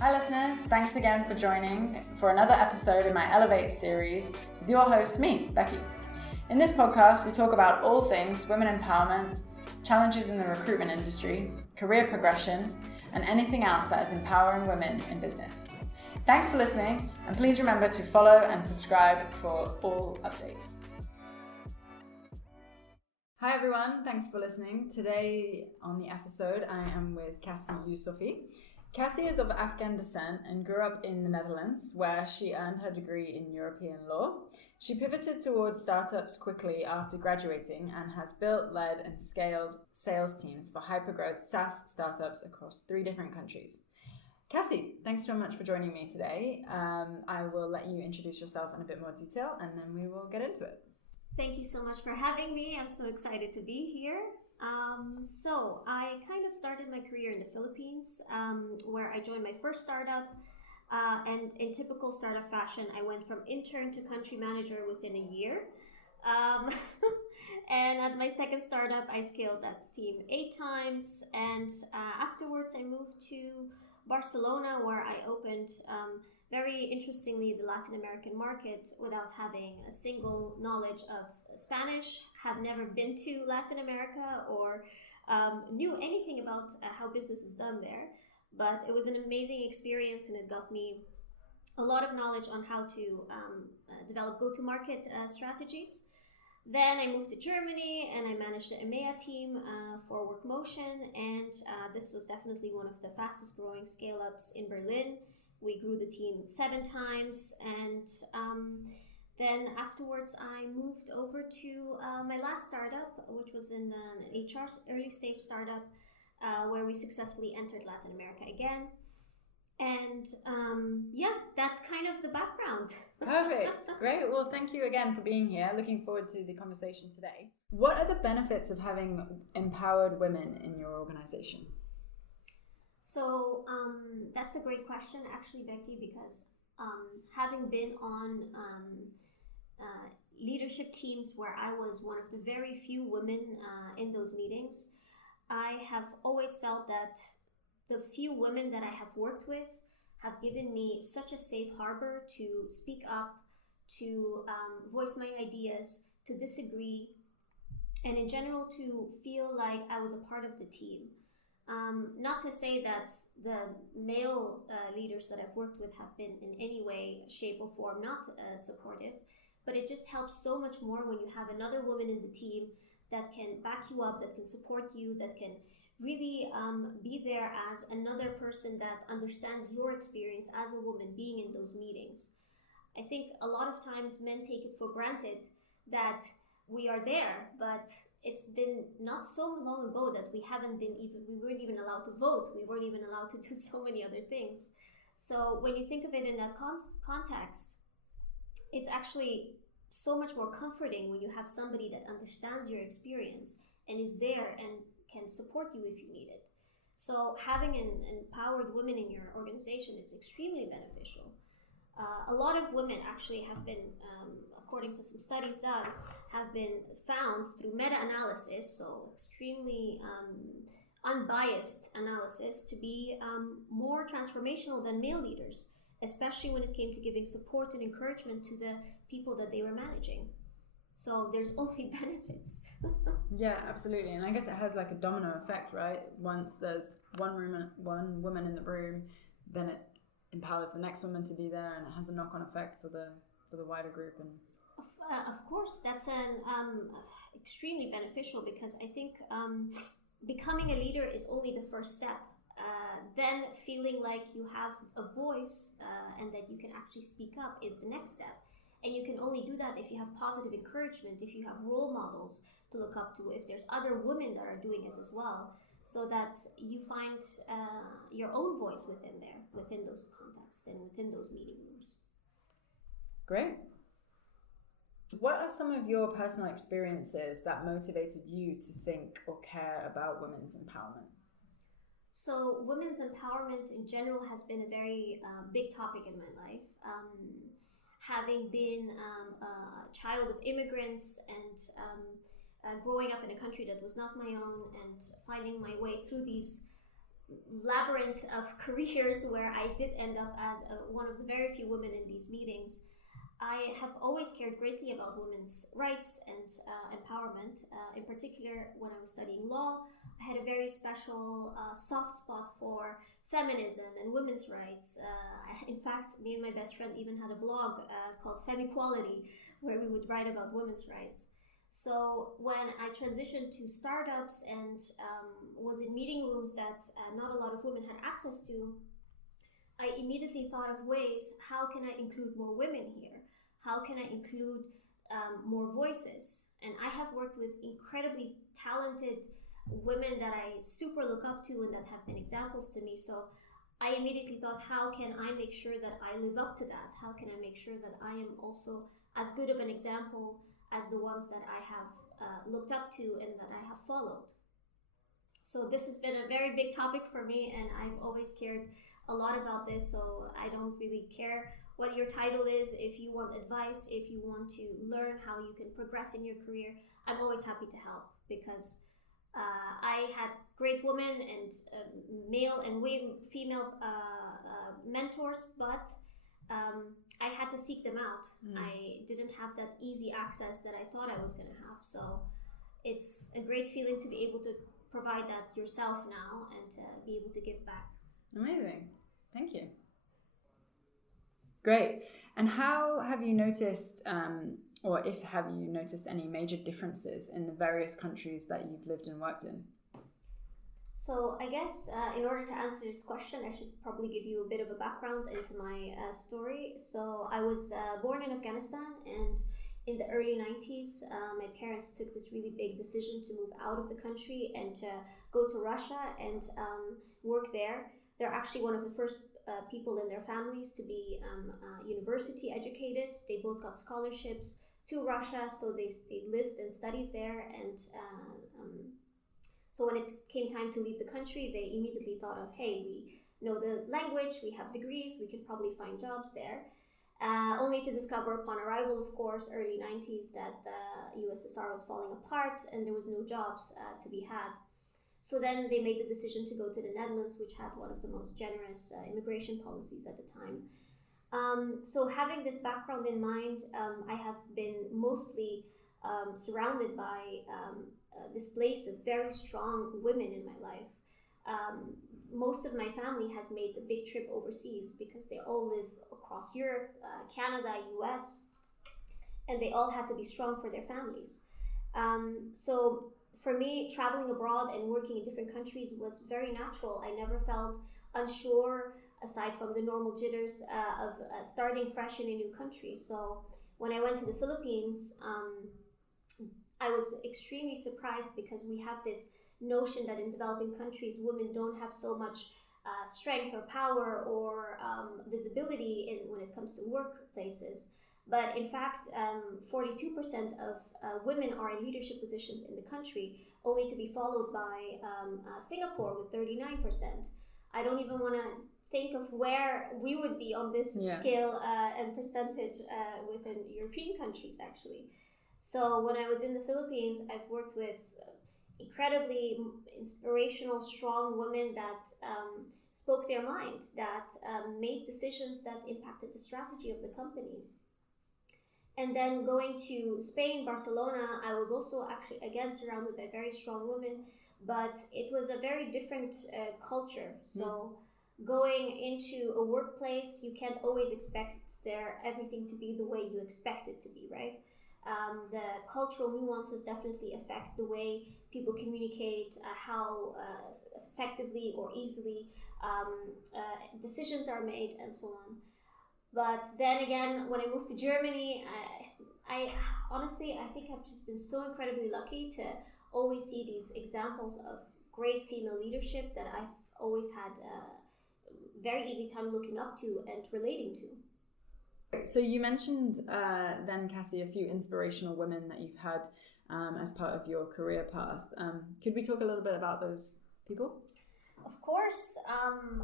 Hi listeners, thanks again for joining for another episode in my Ellevate series with your host, me, Becky. In this podcast, we talk about all things women empowerment, challenges in the recruitment industry, career progression, and anything else that is empowering women in business. Thanks for listening, and please remember to follow and subscribe for all updates. Hi everyone, thanks for listening. Today on the episode, I am with Cassie Yusofi. Cassie is of Afghan descent and grew up in the Netherlands, where she earned her degree in European law. She pivoted towards startups quickly after graduating and has built, led, and scaled sales teams for hypergrowth SaaS startups across 3 different countries. Cassie, thanks so much for joining me today. I will let you introduce yourself in a bit more detail, and then we will get into it. Thank you so much for having me. I'm so excited to be here. So I kind of started my career in the Philippines, where I joined my first startup. And in typical startup fashion, I went from intern to country manager within a year. And at my second startup, I scaled that team 8 times. And afterwards, I moved to Barcelona, where I opened, very interestingly, the Latin American market without having a single knowledge of Spanish, have never been to Latin America or knew anything about how business is done there. But it was an amazing experience, and it got me a lot of knowledge on how to develop go-to-market strategies. Then I moved to Germany and I managed the EMEA team for Workmotion, and this was definitely one of the fastest growing scale-ups in Berlin. We grew the team 7 times, and then afterwards I moved over to my last startup, which was in an HR early stage startup, where we successfully entered Latin America again. And that's kind of the background. Perfect. Great. Well, thank you again for being here. Looking forward to the conversation today. What are the benefits of having empowered women in your organization? So that's a great question, actually, Becky, because having been on leadership teams where I was one of the very few women in those meetings, I have always felt that the few women that I have worked with have given me such a safe harbor to speak up, to voice my ideas, to disagree, and in general to feel like I was a part of the team. Not to say that the male leaders that I've worked with have been in any way, shape, or form not supportive, but it just helps so much more when you have another woman in the team that can back you up, that can support you, that can really be there as another person that understands your experience as a woman being in those meetings. I think a lot of times men take it for granted that we are there, but it's been not so long ago that we weren't even allowed to vote. We weren't even allowed to do so many other things. So when you think of it in that context, it's actually so much more comforting when you have somebody that understands your experience and is there and can support you if you need it. So having an empowered women in your organization is extremely beneficial. A lot of women actually have been, according to some studies done, have been found through meta-analysis, so extremely unbiased analysis, to be more transformational than male leaders, especially when it came to giving support and encouragement to the people that they were managing. So there's only benefits. Yeah, absolutely. And I guess it has like a domino effect, right? Once there's one woman in the room, then it empowers the next woman to be there, and it has a knock-on effect for the wider group. And of course, that's extremely beneficial, because I think becoming a leader is only the first step. Then feeling like you have a voice and that you can actually speak up is the next step. And you can only do that if you have positive encouragement, if you have role models to look up to, if there's other women that are doing it as well, so that you find your own voice within those contexts and within those meeting rooms. Great. What are some of your personal experiences that motivated you to think or care about women's empowerment? So women's empowerment in general has been a very big topic in my life. Having been a child of immigrants and growing up in a country that was not my own, and finding my way through these labyrinth of careers where I did end up as one of the very few women in these meetings, I have always cared greatly about women's rights and empowerment. In particular, when I was studying law, I had a very special soft spot for feminism and women's rights. In fact, me and my best friend even had a blog called Femiquality, where we would write about women's rights. So when I transitioned to startups and was in meeting rooms that not a lot of women had access to, I immediately thought of ways, how can I include more women here? How can I include more voices? And I have worked with incredibly talented women that I super look up to and that have been examples to me. So I immediately thought, how can I make sure that I live up to that? How can I make sure that I am also as good of an example as the ones that I have looked up to and that I have followed? So this has been a very big topic for me, and I've always cared a lot about this, so I don't really care what your title is. If you want advice, if you want to learn how you can progress in your career, I'm always happy to help, because I had great women and male and female mentors, but I had to seek them out. I didn't have that easy access that I thought I was going to have. So it's a great feeling to be able to provide that yourself now and to be able to give back. Amazing. Thank you. Great. And how have you noticed, or if have you noticed any major differences in the various countries that you've lived and worked in? So I guess in order to answer this question, I should probably give you a bit of a background into my story. So I was born in Afghanistan, and in the early 90s, my parents took this really big decision to move out of the country and to go to Russia and work there. They're actually one of the first people in their families to be university educated. They both got scholarships to Russia, so they lived and studied there. And so when it came time to leave the country, they immediately thought of, hey, we know the language, we have degrees, we can probably find jobs there. Only to discover upon arrival, of course, early 90s, that the USSR was falling apart and there was no jobs to be had. So then they made the decision to go to the Netherlands, which had one of the most generous immigration policies at the time. So having this background in mind, I have been mostly surrounded by displays of very strong women in my life. Most of my family has made the big trip overseas because they all live across Europe, Canada, US, and they all had to be strong for their families. So for me, traveling abroad and working in different countries was very natural. I never felt unsure, aside from the normal jitters of starting fresh in a new country. So when I went to the Philippines, I was extremely surprised because we have this notion that in developing countries, women don't have so much strength or power or visibility when it comes to workplaces. But in fact, 42% of women are in leadership positions in the country, only to be followed by Singapore with 39%. I don't even want to think of where we would be on this scale and percentage within European countries, actually. So when I was in the Philippines, I've worked with incredibly inspirational, strong women that spoke their mind, that made decisions that impacted the strategy of the company. And then going to Spain, Barcelona, I was also actually again surrounded by very strong women, but it was a very different culture. So going into a workplace, you can't always expect everything to be the way you expect it to be, right? The cultural nuances definitely affect the way people communicate, how effectively or easily decisions are made, and so on. But then again, when I moved to Germany, I honestly, I think I've just been so incredibly lucky to always see these examples of great female leadership that I've always had a very easy time looking up to and relating to. So you mentioned then, Cassie, a few inspirational women that you've had as part of your career path. Could we talk a little bit about those people? Of course.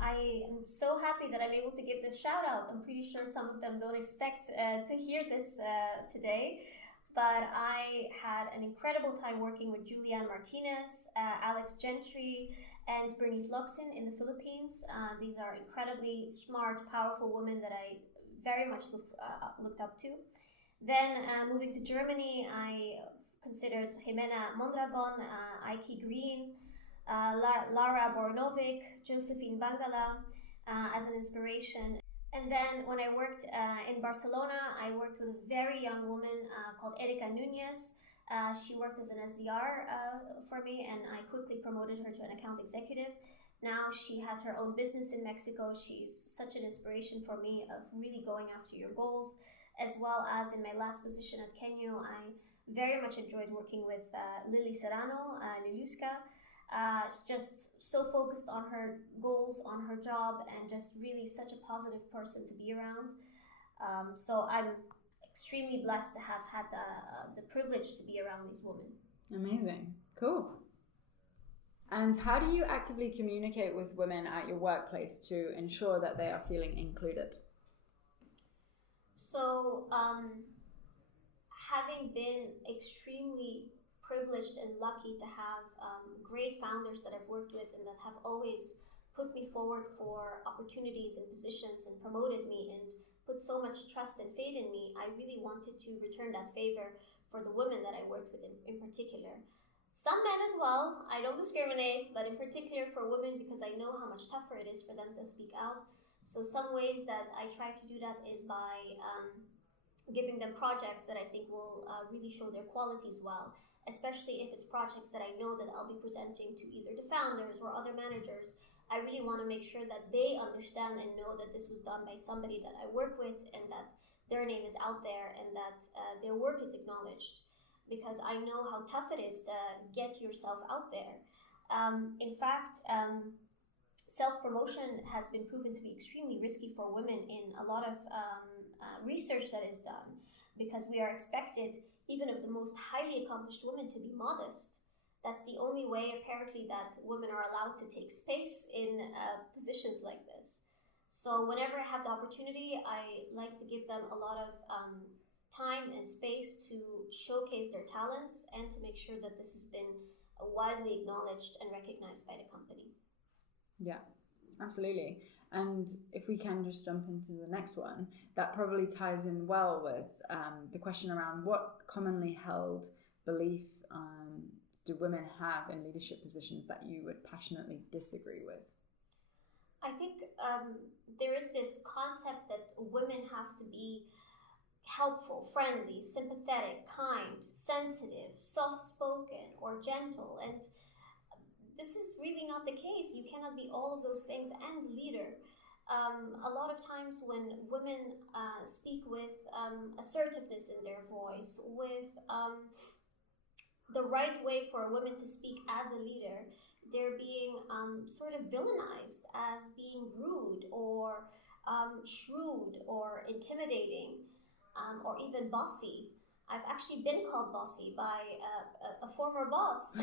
I am so happy that I'm able to give this shout out. I'm pretty sure some of them don't expect to hear this today, but I had an incredible time working with Julianne Martinez, Alex Gentry, and Bernice Luxon in the Philippines. These are incredibly smart, powerful women that I very much looked up to. Then moving to Germany, I considered Jimena Mondragon, Aiki Green, Lara Bornovic, Josephine Bangala as an inspiration. And then when I worked in Barcelona, I worked with a very young woman called Erika Nunez. She worked as an SDR for me, and I quickly promoted her to an account executive. Now she has her own business in Mexico. She's such an inspiration for me of really going after your goals, as well as in my last position at Kenyo, I very much enjoyed working with Lily Serrano, Liluska. She's just so focused on her goals, on her job, and just really such a positive person to be around. So I'm extremely blessed to have had the privilege to be around these women. Amazing. Cool. And how do you actively communicate with women at your workplace to ensure that they are feeling included? So, having been extremely privileged and lucky to have great founders that I've worked with and that have always put me forward for opportunities and positions and promoted me and put so much trust and faith in me, I really wanted to return that favor for the women that I worked with in particular. Some men as well, I don't discriminate, but in particular for women because I know how much tougher it is for them to speak out. So some ways that I try to do that is by giving them projects that I think will really show their qualities well, especially if it's projects that I know that I'll be presenting to either the founders or other managers. I really want to make sure that they understand and know that this was done by somebody that I work with and that their name is out there and that their work is acknowledged, because I know how tough it is to get yourself out there. In fact, self-promotion has been proven to be extremely risky for women in a lot of research that is done, because we are expected, even of the most highly accomplished women, to be modest. That's the only way, apparently, that women are allowed to take space in positions like this. So whenever I have the opportunity, I like to give them a lot of time and space to showcase their talents and to make sure that this has been widely acknowledged and recognized by the company. Yeah, absolutely. And if we can just jump into the next one, that probably ties in well with the question around what commonly held belief do women have in leadership positions that you would passionately disagree with? I think there is this concept that women have to be helpful, friendly, sympathetic, kind, sensitive, soft-spoken, or gentle. And this is really not the case. You cannot be all of those things and leader. A lot of times when women speak with assertiveness in their voice, with the right way for a woman to speak as a leader, they're being sort of villainized as being rude or shrewd or intimidating or even bossy. I've actually been called bossy by a former boss.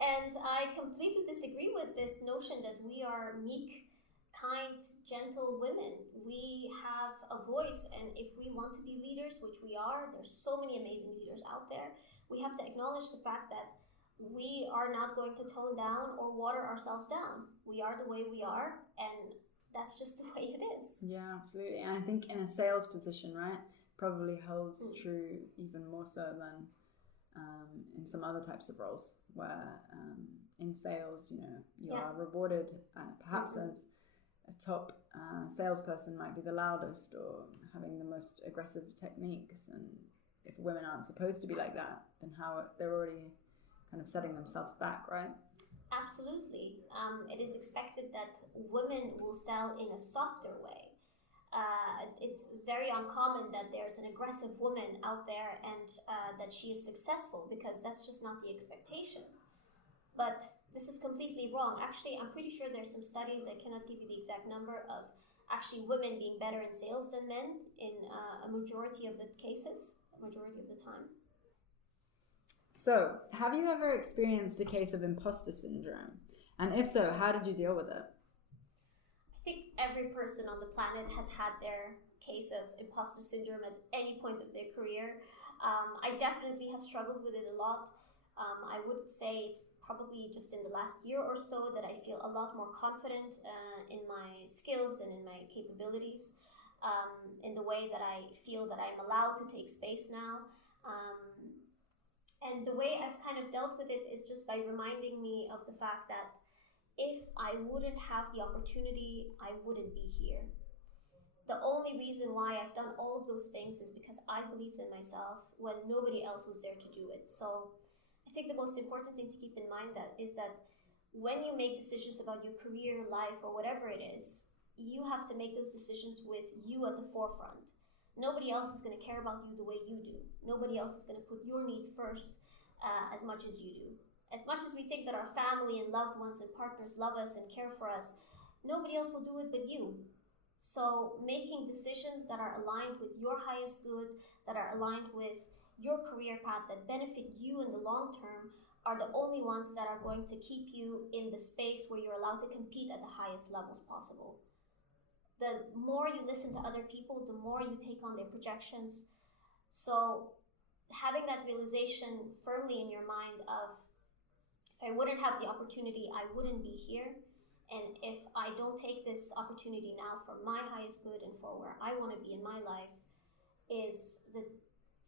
And I completely disagree with this notion that we are meek, kind, gentle women. We have a voice, and if we want to be leaders, which we are, there's so many amazing leaders out there, we have to acknowledge the fact that we are not going to tone down or water ourselves down. We are the way we are, and that's just the way it is. Yeah, absolutely. And I think in a sales position, right, probably holds true even more so than in some other types of roles where in sales, you are rewarded perhaps as a top salesperson might be the loudest or having the most aggressive techniques. And if women aren't supposed to be like that, then how they're already kind of setting themselves back, right? Absolutely. It is expected that women will sell in a softer way. It's very uncommon that there's an aggressive woman out there and that she is successful, because that's just not the expectation. But this is completely wrong. Actually, I'm pretty sure there's some studies, I cannot give you the exact number, of actually women being better in sales than men in a majority of the cases, a majority of the time. So, have you ever experienced a case of imposter syndrome? And if so, how did you deal with it? I think every person on the planet has had their case of imposter syndrome at any point of their career. I definitely have struggled with it a lot. I would say it's probably just in the last year or so that I feel a lot more confident in my skills and in my capabilities, in the way that I feel that I'm allowed to take space now. And the way I've kind of dealt with it is just by reminding me of the fact that if I wouldn't have the opportunity, I wouldn't be here. The only reason why I've done all of those things is because I believed in myself when nobody else was there to do it. So I think the most important thing to keep in mind is that when you make decisions about your career, life, or whatever it is, you have to make those decisions with you at the forefront. Nobody else is going to care about you the way you do. Nobody else is going to put your needs first as much as you do. As much as we think that our family and loved ones and partners love us and care for us, nobody else will do it but you. So making decisions that are aligned with your highest good, that are aligned with your career path, that benefit you in the long term, are the only ones that are going to keep you in the space where you're allowed to compete at the highest levels possible. The more you listen to other people, the more you take on their projections. So having that realization firmly in your mind of, if I wouldn't have the opportunity, I wouldn't be here. And if I don't take this opportunity now for my highest good and for where I want to be in my life, is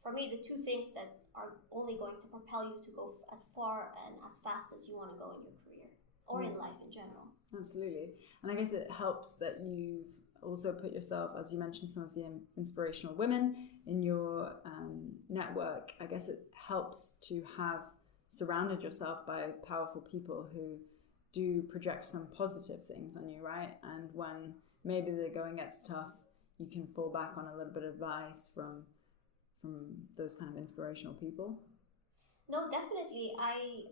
for me, the two things that are only going to propel you to go as far and as fast as you want to go in your career or in life in general. Absolutely. And I guess it helps that you've also put yourself, as you mentioned, some of the inspirational women in your network. I guess it helps to have surrounded yourself by powerful people who do project some positive things on you, right? And when maybe the going gets tough, you can fall back on a little bit of advice from those kind of inspirational people. No, definitely. I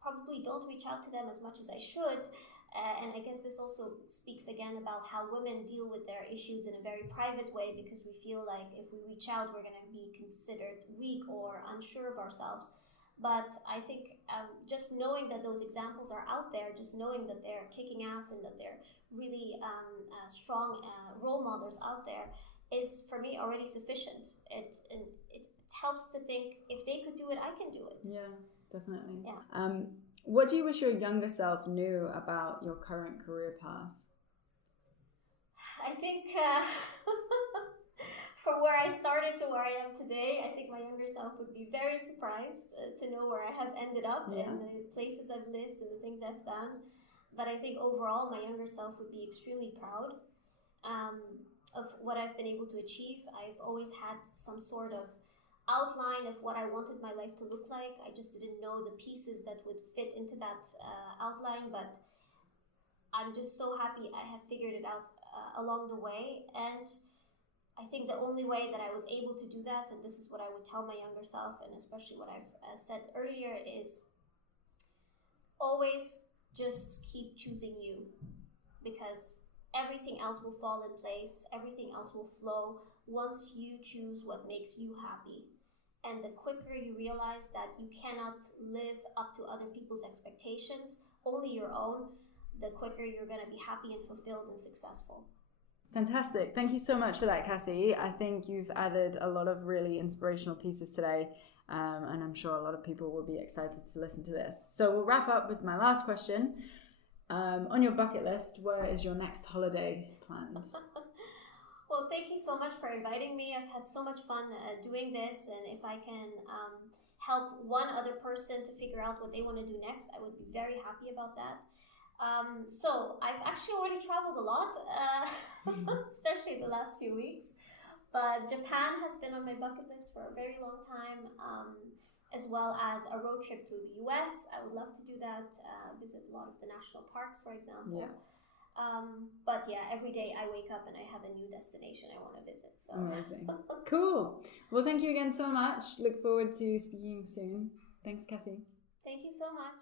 probably don't reach out to them as much as I should. And I guess this also speaks again about how women deal with their issues in a very private way, because we feel like if we reach out, we're going to be considered weak or unsure of ourselves. But I think just knowing that those examples are out there, just knowing that they're kicking ass and that they're really strong role models out there is, for me, already sufficient. It helps to think, if they could do it, I can do it. Yeah, definitely. Yeah. What do you wish your younger self knew about your current career path? I think from where I started to where I am today, I think my younger self would be very surprised to know where I have ended up and the places I've lived and the things I've done. But I think overall, my younger self would be extremely proud of what I've been able to achieve. I've always had some sort of outline of what I wanted my life to look like. I just didn't know the pieces that would fit into that outline, but I'm just so happy I have figured it out along the way. And I think the only way that I was able to do that, and this is what I would tell my younger self, and especially what I've said earlier, is always just keep choosing you, because everything else will fall in place, everything else will flow once you choose what makes you happy. And the quicker you realize that you cannot live up to other people's expectations, only your own, the quicker you're going to be happy and fulfilled and successful. Fantastic. Thank you so much for that, Cassie. I think you've added a lot of really inspirational pieces today, and I'm sure a lot of people will be excited to listen to this. So we'll wrap up with my last question. On your bucket list, where is your next holiday planned? Well, thank you so much for inviting me. I've had so much fun doing this, and if I can help one other person to figure out what they want to do next, I would be very happy about that. So I've actually already traveled a lot, especially the last few weeks. But Japan has been on my bucket list for a very long time, as well as a road trip through the US. I would love to do that, visit a lot of the national parks, for example. Yeah. But yeah, every day I wake up and I have a new destination I want to visit. So amazing. Cool. Well, thank you again so much. Look forward to speaking soon. Thanks, Cassie. Thank you so much.